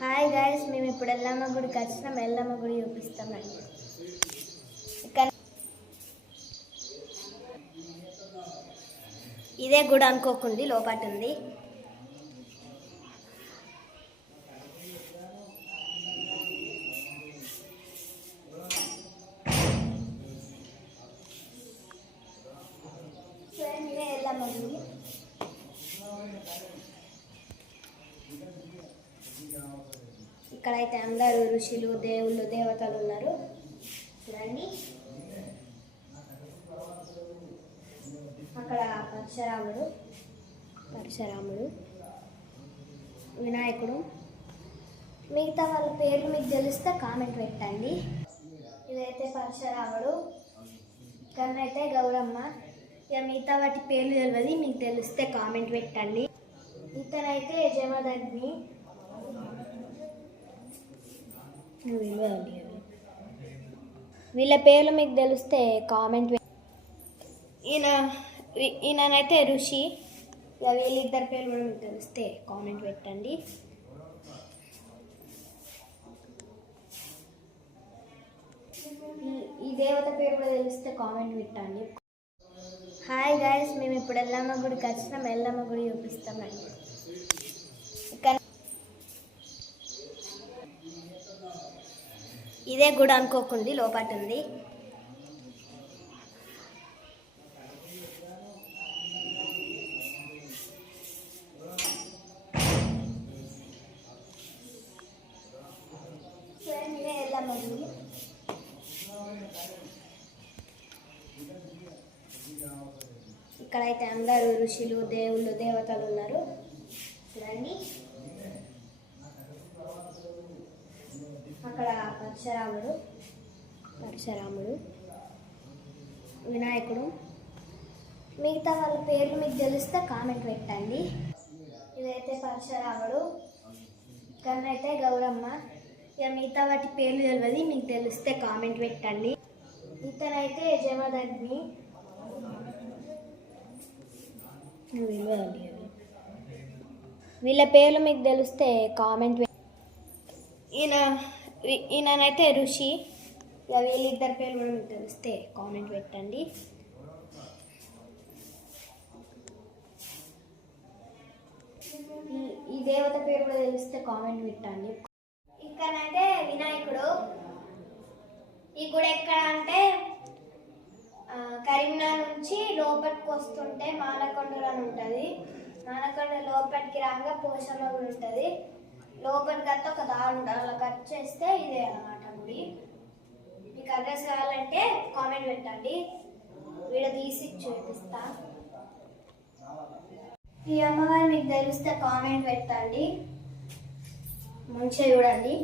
Hi guys, మేము ఇప్పుడు ఎల్లమ్మ గుడికి వచ్చినాం. ఎల్లమ్మ గుడి చూపిస్తామండి. ఇక్కడ ఇదే గుడి అనుకోకుంది, లోపట ఉంది. ఎల్లమ్మ గుడి ఇక్కడైతే అందరూ ఋషులు, దేవుళ్ళు, దేవతలు ఉన్నారు. చూడండి, అక్కడ పరశురాముడు, వినాయకుడు. మిగతా వాళ్ళ పేర్లు మీకు తెలిస్తే కామెంట్ పెట్టండి. ఇదైతే పరశురాముడు, ఇక్కడనైతే గౌరమ్మ. ఇక మిగతా వాటి పేర్లు తెలియదు, మీకు తెలిస్తే కామెంట్ పెట్టండి. ఇతనైతే జమదగ్ని. వీళ్ళ పేర్లు మీకు తెలిస్తే కామెంట్. ఈయనైతే ఋషి. ఇక వీళ్ళిద్దరి పేర్లు కూడా మీకు తెలిస్తే కామెంట్ పెట్టండి. ఈ దేవత పేరు కూడా తెలిస్తే కామెంట్ పెట్టండి. హాయ్ గైస్, మేము ఇప్పుడు ఎల్లమ్మ గుడికి వచ్చినాం. ఎల్లమ్మ గుడి చూపిస్తామండి. ఇక్కడ ఇదే గుడి అనుకోకుంది, లోపట ఉంది. ఎల్లమ్మ గుడి ఇక్కడైతే అందరూ ఋషులు, దేవుళ్ళు, దేవతలు ఉన్నారు. చూడండి, అక్కడ పరశురాముడు, వినాయకుడు. మిగతా వాళ్ళ పేర్లు మీకు తెలిస్తే కామెంట్ పెట్టండి. ఇదైతే పరశురాముడు, ఇక్కడనైతే గౌరమ్మ. ఇక మిగతా వాటి పేర్లు తెలియదు, మీకు తెలిస్తే కామెంట్ పెట్టండి. ఇతనైతే జమదగ్ని. వీళ్ళ పేర్లు మీకు తెలిస్తే కామెంట్. ఈయనైతే ఋషి. ఇక వీళ్ళిద్దరి పేర్లు కూడా మీకు తెలిస్తే కామెంట్ పెట్టండి. ఈ దేవత పేరు కూడా తెలిస్తే కామెంట్ పెట్టండి. ఇక్కడైతే వినాయకుడు. ఈ గుడి ఎక్కడ అంటే కరీంనగర్ నుంచి లోపలికి వస్తుంటే మానకొండలు అని ఉంటుంది. మానకొండ లోపలికి రాగా పోషమ్మ గుడి ఉంటుంది. లోపలికి అయితే ఒక దారి ఉంటుంది, అలా కట్ చేస్తే ఇదే అన్నమాట గుడి. మీకు అడ్రస్ కావాలంటే కామెంట్ పెట్టండి, వీడియో తీసి చూపిస్తా. ఈ అమ్మవారు మీకు తెలిస్తే కామెంట్ పెట్టండి, మంచిగా చూడండి.